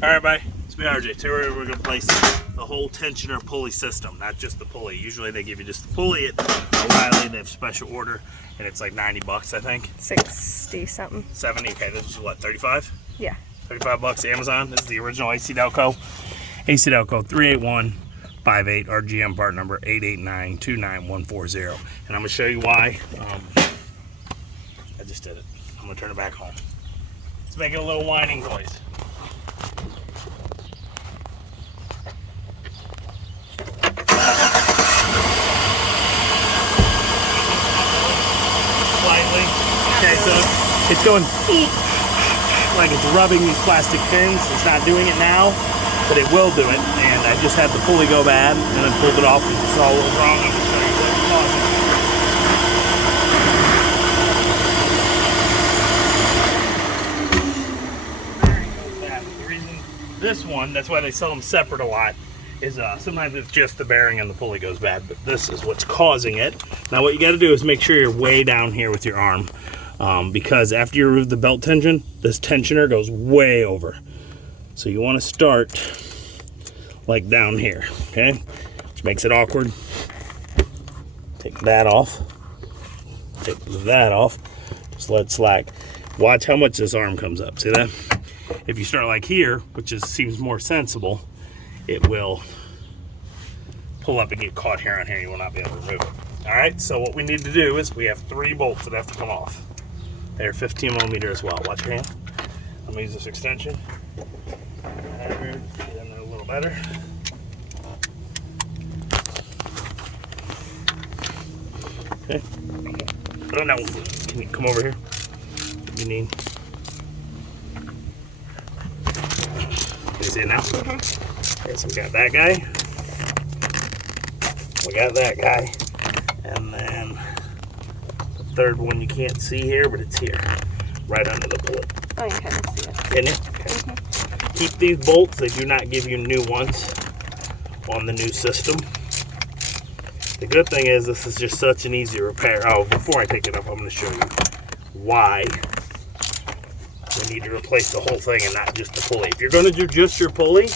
All right, bye. It's me, RJ. Today we're going to place the whole tensioner pulley system, not just the pulley. Usually they give you just the pulley at O'Reilly. They have special order, and it's like 90 bucks, I think. 60 something. 70. Okay, this is what, 35? Yeah. 35 bucks. Amazon. This is the original AC Delco. AC Delco 38158. RGM part number 889-29140. And I'm going to show you why. I just did it. I'm going to turn it back on. It's making a little whining noise. Okay, so it's going like it's rubbing these plastic pins. It's not doing it now, but it will do it. And I just had the pulley go bad and then pulled it off and saw what was wrong. I'm just showing you what caused it. The reason this one, that's why they sell them separate a lot, is sometimes it's just the bearing and the pulley goes bad, but this is what's causing it. Now what you got to do is make sure you're way down here with your arm. Because after you remove the belt tension, this tensioner goes way over. So you want to start like down here, okay? Which makes it awkward. Take that off. Take that off. Just let it slack. Watch how much this arm comes up. See that? If you start like here, which seems more sensible, it will pull up and get caught here on here. You will not be able to remove it. All right, so what we need to do is we have 3 bolts that have to come off. They're 15 millimeter as well. Watch your hand. I'm gonna use this extension. Get in there a little better. Okay. Oh no, can you come over here? You need. Can you see it now? Okay, so we got that guy. We got that guy. And then the third one you can't see here, but it's here, right under the pulley. Oh, you kind of see it. Can you? Okay. Keep these bolts. They do not give you new ones on the new system. The good thing is this is just such an easy repair. Oh, before I take it up, I'm going to show you why we need to replace the whole thing and not just the pulley. If you're going to do just your pulley,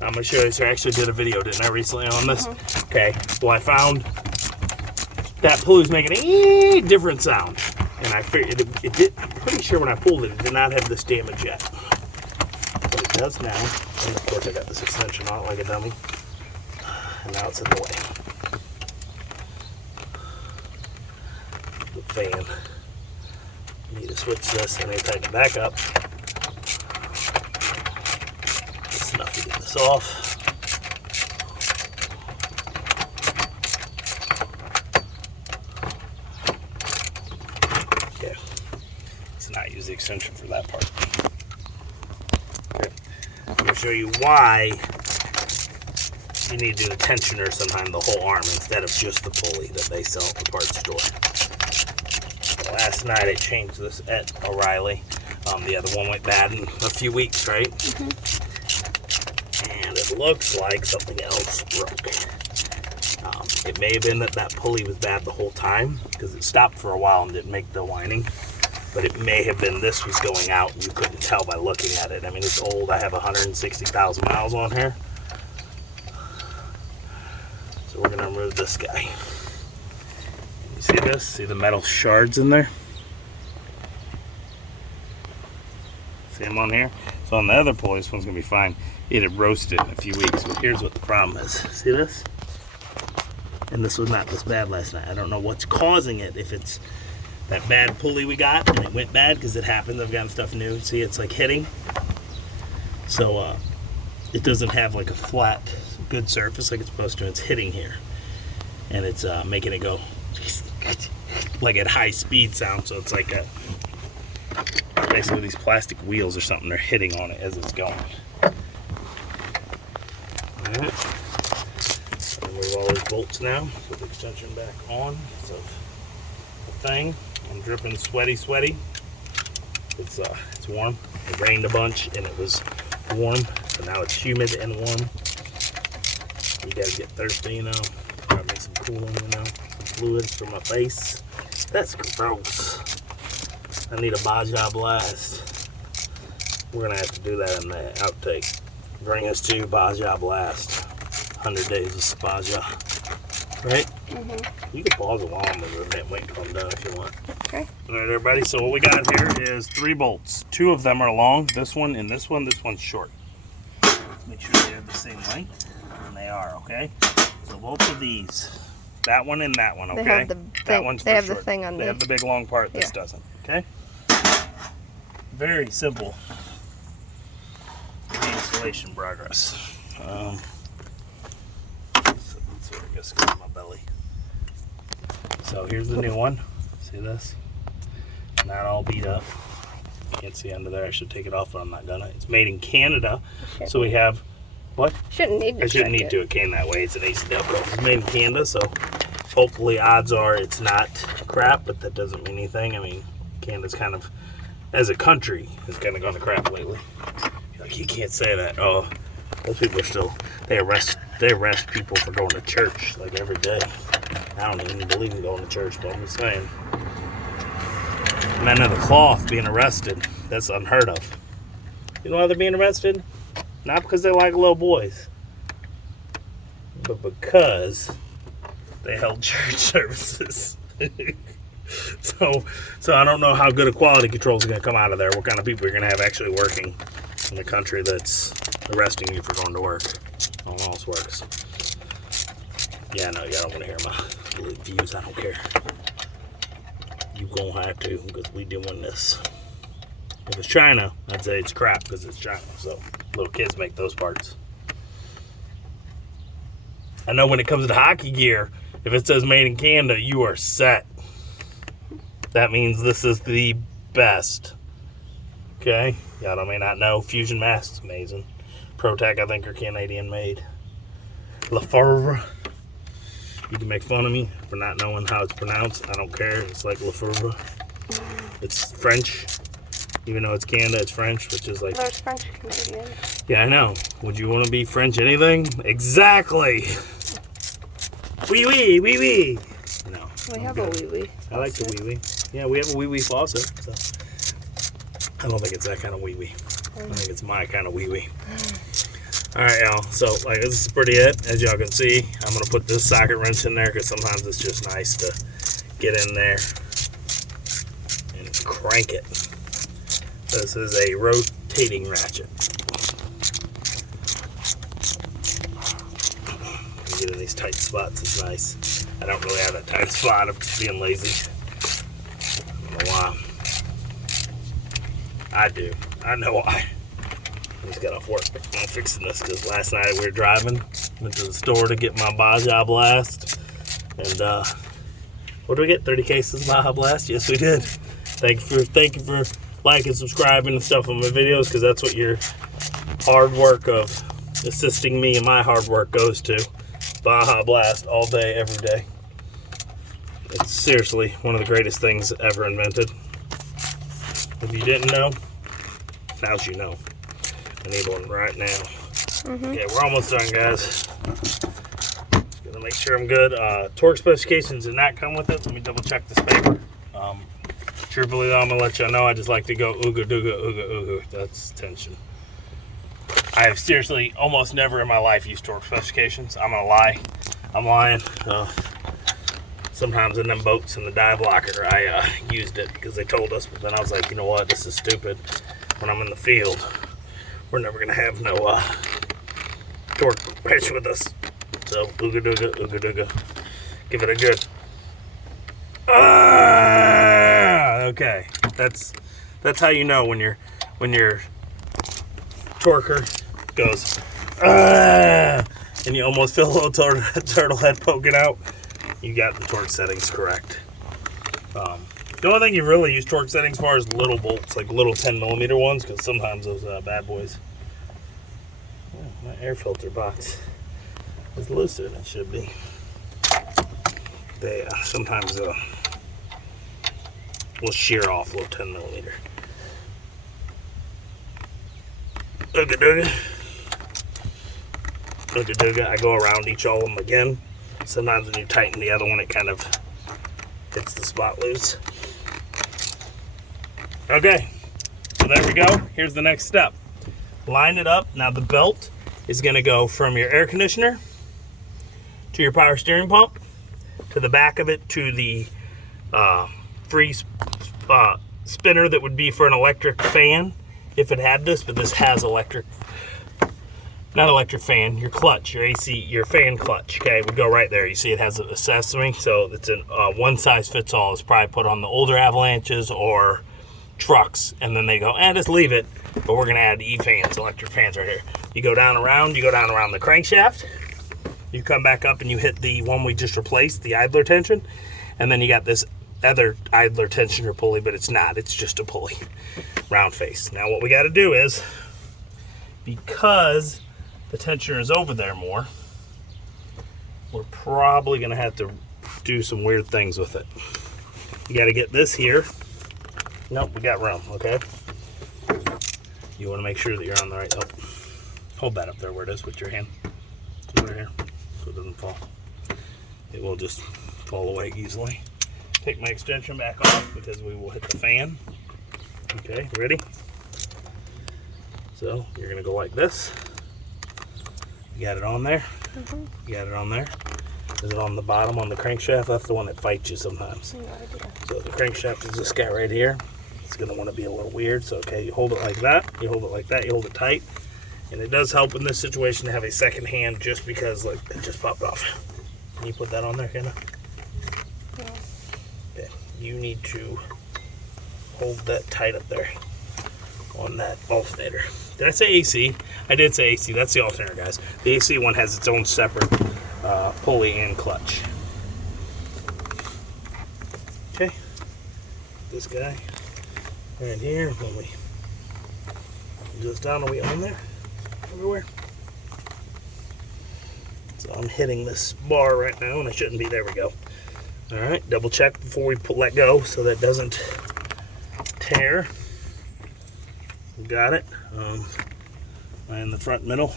I'm going to show you. So I actually did a video, didn't I, recently on this? Okay. Well, I found that pulley was making a different sound, and I figured it did. I'm pretty sure when I pulled it did not have this damage yet, but it does now. And of course, I got this extension on it like a dummy, and now it's in the way. The fan. I need to switch this and then tighten it back up. It's enough to get this off. Not use the extension for that part. Okay. I'm going to show you why you need to do the tensioner sometime the whole arm instead of just the pulley that they sell at the parts store. Last night I changed this at O'Reilly. The other one went bad in a few weeks, right? And it looks like something else broke. It may have been that pulley was bad the whole time because it stopped for a while and didn't make the whining. But it may have been this was going out and you couldn't tell by looking at it. I mean, it's old. I have 160,000 miles on here. So we're gonna remove this guy. You see this? See the metal shards in there? See them on here? So on the other pulley, this one's gonna be fine. It had roasted in a few weeks, but here's what the problem is. See this? And this was not this bad last night. I don't know what's causing it, if it's that bad pulley we got and it went bad, because it happens. I've gotten stuff new. See, it's like hitting. So it doesn't have like a flat, good surface like it's supposed to. It's hitting here. And it's making it go like at high speed sound. So it's like basically these plastic wheels or something, they're hitting on it as it's going. Alright. Remove all those bolts now. Put the extension back on. So the thing. I'm dripping sweaty. It's warm. It rained a bunch and it was warm, so now it's humid and warm. You guys get thirsty, you know. Grab me some cooling, you know, some fluids for my face. That's gross. I need a Baja Blast. We're gonna have to do that in the outtake. Bring us to Baja Blast. 100 days of Baja. Right? Mm-hmm. You can pause it while I'm moving it and wait till I'm done if you want. Okay. All right, everybody. So what we got here is 3 bolts. 2 of them are long. This one and this one. This one's short. Let's make sure they're the same length. And they are, okay? So both of these. That one and that one, okay? They have the that one's they have short. the thing on They have the big long part. This doesn't, okay? Very simple installation progress. So I guess go to my belly. So here's the new one. See this? Not all beat up. Can't see under there. I should take it off, but I'm not gonna. It's made in Canada. So we have what? Shouldn't need to. I shouldn't need to. It came that way. It's an ACW. It's made in Canada, so hopefully odds are it's not crap, but that doesn't mean anything. I mean, Canada's kind of, as a country, has kind of gone to crap lately. You're like, you can't say that. Oh, those people are still, they arrest people for going to church like every day. I don't even believe in going to church, but I'm just saying. Men of the cloth being arrested, that's unheard of. You know why they're being arrested? Not because they like little boys, but because they held church services. So I don't know how good a quality control is going to come out of there. What kind of people you're going to have actually working in the country that's arresting you for going to work. I don't know how this works. Yeah, no, y'all don't want to hear my views. I don't care. You gonna have to, because we doing this. If it's China, I'd say it's crap because it's China. So little kids make those parts. I know when it comes to hockey gear, if it says made in Canada, you are set. That means this is the best. Okay? Y'all may not know. Fusion Mask is amazing. ProTech, I think, are Canadian made. Lefebvre. You can make fun of me for not knowing how it's pronounced. I don't care. It's like Lefebvre. It's French. Even though it's Canada, it's French, which is like... There's French Canadian. Yeah, I know. Would you want to be French anything? Exactly. Wee wee, wee wee. No. We have a wee wee. I like the wee wee. Yeah, we have a wee wee faucet. So. I don't think it's that kind of wee wee. I think it's my kind of wee wee. Alright, y'all. So, like, this is pretty it. As y'all can see, I'm going to put this socket wrench in there because sometimes it's just nice to get in there and crank it. This is a rotating ratchet. You get in these tight spots, it's nice. I don't really have that tight spot, I'm just being lazy. I don't know why. I do. I know why. I just got off work. I'm fixing this because last night we were driving. Went to the store to get my Baja Blast. And what did we get? 30 cases of Baja Blast? Yes, we did. Thank you for liking, subscribing, and stuff on my videos, because that's what your hard work of assisting me and my hard work goes to. Baja Blast all day, every day. It's seriously one of the greatest things ever invented. If you didn't know, now you know. I need one right now. Okay, we're almost done, guys. Just gonna make sure I'm good. Torque specifications did not come with it. Let me double check this paper. Truthfully though, I'm gonna let y'all know I just like to go ooga dooga ooga ooga. That's tension. I have seriously almost never in my life used torque specifications. I'm gonna lie. I'm lying. Sometimes in them boats in the dive locker, I used it because they told us, but then I was like, you know what, this is stupid. When I'm in the field, we're never gonna have no torque wrench with us. So ooga dooga ooga dooga. Give it a good. Okay, that's how you know when your torquer goes and you almost feel a little turtle head poking out. You got the torque settings correct. The only thing you really use torque settings for is little bolts, like little 10mm ones, because sometimes those bad boys. Oh, my air filter box is looser than it should be. They sometimes will shear off a little 10mm. Ooga dooga. Ooga dooga. I go around each all of them again. Sometimes when you tighten the other one, it kind of hits the spot loose. Okay. So there we go. Here's the next step. Line it up. Now the belt is going to go from your air conditioner to your power steering pump, to the back of it, to the free spinner that would be for an electric fan if it had this, but this has electric, not electric fan, your clutch, your AC, your fan clutch, okay, would go right there. You see it has a sesame, so it's a one size fits all. It's probably put on the older Avalanches or trucks, and then they go, just leave it, but we're gonna add E-fans, electric fans right here. You go down around the crankshaft, you come back up and you hit the one we just replaced, the idler tension, and then you got this other idler tensioner pulley, but it's not, it's just a pulley, round face. Now what we got to do is, because the tensioner is over there more, we're probably going to have to do some weird things with it. You got to get this here. Nope, we got room, okay? You want to make sure that you're on the right, hold that up there where it is with your hand. Right here, so it doesn't fall. It will just fall away easily. Take my extension back off because we will hit the fan. Okay, ready? So you're gonna go like this. You got it on there. You got it on there. Is it on the bottom on the crankshaft? That's the one that fights you sometimes. No idea. So the crankshaft is this guy right here. It's gonna want to be a little weird. So okay, you hold it like that. You hold it like that. You hold it tight. And it does help in this situation to have a second hand, just because like it just popped off. Can you put that on there, Kenna? Yeah. Okay. You need to hold that tight up there on that alternator. Did I say AC? I did say AC. That's the alternator, guys. The AC one has its own separate pulley and clutch. Okay. This guy right here. When we do this down, are we on there? Everywhere. So I'm hitting this bar right now, and I shouldn't be. There we go. All right, double check before we let go so that doesn't tear. Got it. Right in the front middle.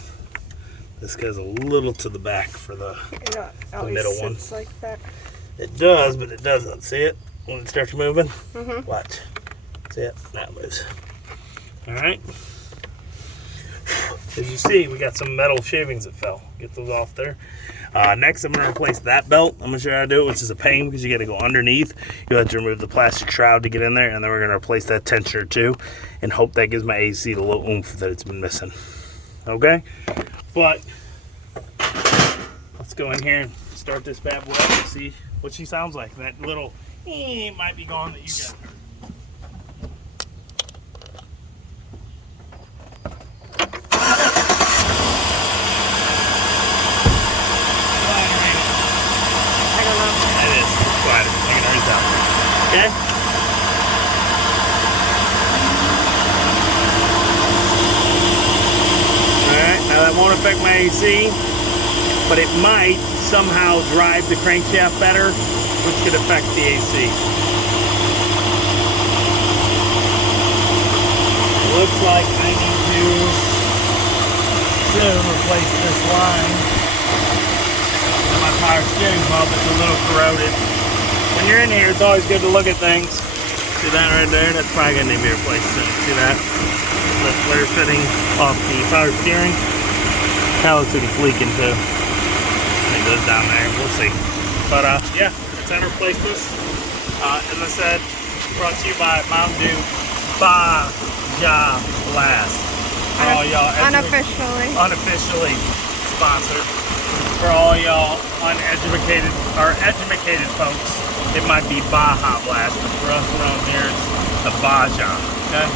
This goes a little to the back for the middle one. Like that. It does, but it doesn't. See it when it starts moving? Watch. See it? Now it moves. All right. As you see, we got some metal shavings that fell. Get those off there. Next, I'm going to replace that belt. I'm going to show you how to do it, which is a pain because you got to go underneath. You have to remove the plastic shroud to get in there, and then we're going to replace that tensioner too, and hope that gives my AC the little oomph that it's been missing. Okay? But let's go in here and start this bad boy up and see what she sounds like. That little might be gone that you guys heard. Okay. Alright, now that won't affect my AC, but it might somehow drive the crankshaft better, which could affect the AC. It looks like I need to soon replace this line in my power steering pump. It's a little corroded. When you're in here, it's always good to look at things. See that right there? That's probably going to be replaced soon. See that? The flare fitting off the power steering. Kind of looks like it's leaking too. It goes down there. We'll see. But yeah, it's time to replace this. As I said, brought to you by Mountain Dew Baja Blast. For all y'all unofficially sponsored. For all y'all uneducated or educated folks, it might be Baja Blast, but for us around here, it's the Baja, okay?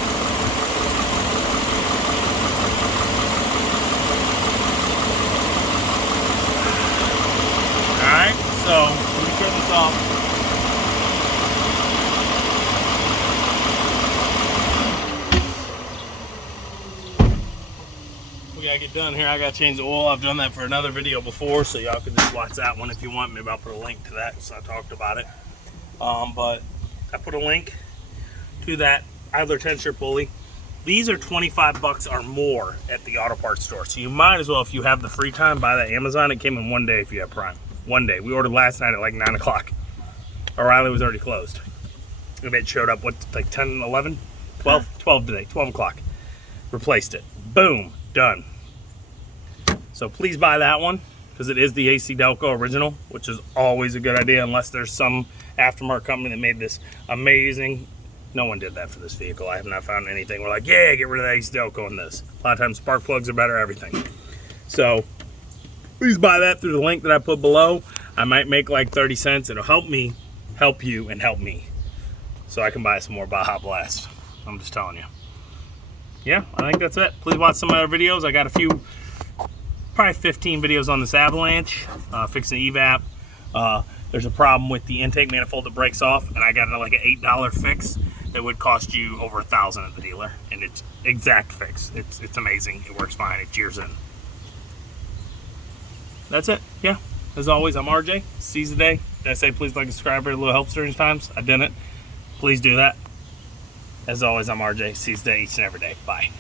Alright, so let me turn this off. We gotta get done here. I gotta change the oil. I've done that for another video before, so y'all can just watch that one if you want. Maybe I'll put a link to that, so I talked about it. But I put a link to that idler tensioner pulley. These are 25 bucks or more at the auto parts store. So you might as well, if you have the free time, buy that Amazon. It came in one day if you have Prime. One day. We ordered last night at like 9 o'clock. O'Reilly was already closed. And it showed up, what, like 10, 11? 12 today, 12 o'clock. Replaced it. Boom, done. So please buy that one, because it is the AC Delco original, which is always a good idea, unless there's some aftermarket company that made this amazing. No one did that for this vehicle. I have not found anything. We're like, yeah, get rid of the AC Delco in this. A lot of times spark plugs are better, everything. So please buy that through the link that I put below. I might make like 30 cents. It'll help me, help you, and help me, so I can buy some more Baja Blast. I'm just telling you. Yeah, I think that's it. Please watch some other videos. I got a few, probably 15 videos on this avalanche, fixing the evap. There's a problem with the intake manifold that breaks off, and I got like an $8 fix that would cost you over $1,000 at the dealer, and it's exact fix. It's amazing. It works fine. It cheers in. That's it. Yeah. As always, I'm RJ. Seize the day. Did I say please like and subscribe? A little helps during times. I didn't. Please do that. As always, I'm RJ. Seize the day each and every day. Bye.